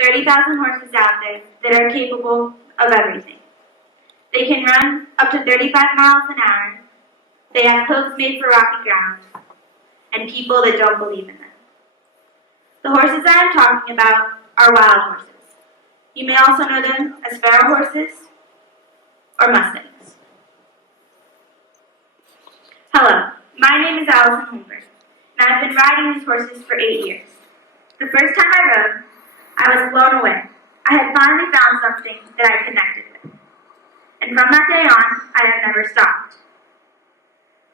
30,000 horses out there that are capable of everything. They can run up to 35 miles an hour. They have hooves made for rocky ground, and people that don't believe in them. The horses I am talking about are wild horses. You may also know them as feral horses or mustangs. Hello, my name is Allison Holmberg, and I've been riding these horses for 8 years. The first time I rode, I was blown away. I had finally found something that I connected with. And from that day on, I have never stopped.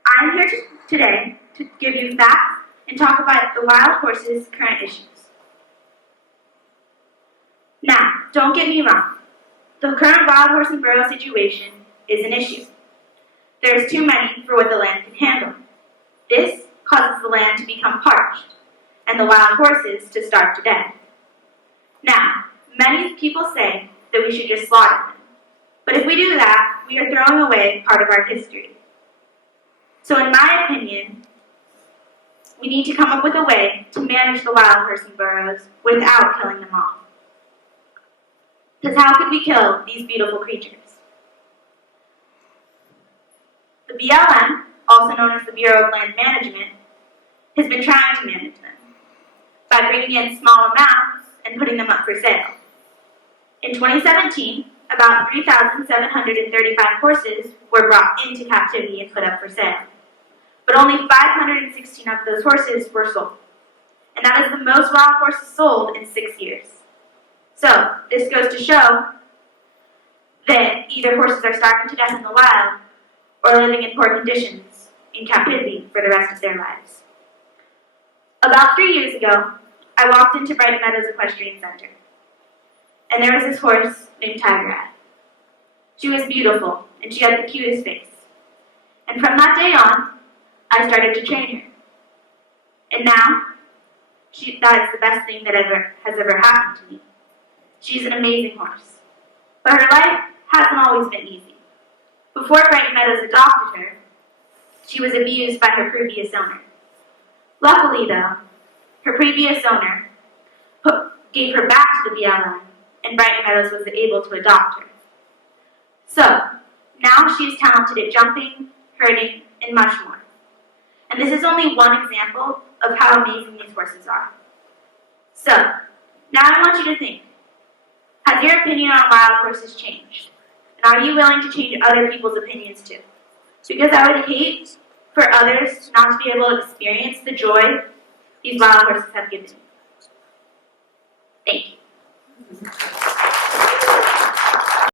I am here today to give you facts and talk about the wild horses' current issues. Now, don't get me wrong. The current wild horse and burro situation is an issue. There is too many for what the land can handle. This causes the land to become parched, and the wild horses to starve to death. Now, many people say that we should just slaughter them. But if we do that, we are throwing away part of our history. So in my opinion, we need to come up with a way to manage the wild horse and burros without killing them off. Because how could we kill these beautiful creatures? The BLM, also known as the Bureau of Land Management, has been trying to manage them by bringing in small amounts and putting them up for sale. In 2017, about 3,735 horses were brought into captivity and put up for sale. But only 516 of those horses were sold. And that is the most wild horses sold in 6 years. So, this goes to show that either horses are starving to death in the wild or living in poor conditions in captivity for the rest of their lives. About 3 years ago, I walked into Bright Meadows Equestrian Center, and there was this horse named Tiger Eye. She was beautiful, and she had the cutest face. And from that day on, I started to train her. And now, that is the best thing that has ever happened to me. She's an amazing horse. But her life hasn't always been easy. Before Bright Meadows adopted her, she was abused by her previous owner. Luckily, though, her previous owner gave her back to the BLM, and Bright Meadows was able to adopt her. So, now she is talented at jumping, herding, and much more. And this is only one example of how amazing these horses are. So, now I want you to think. Has your opinion on wild horses changed? And are you willing to change other people's opinions too? Because I would hate for others not to be able to experience the joy these wild horses have given me. Thank you.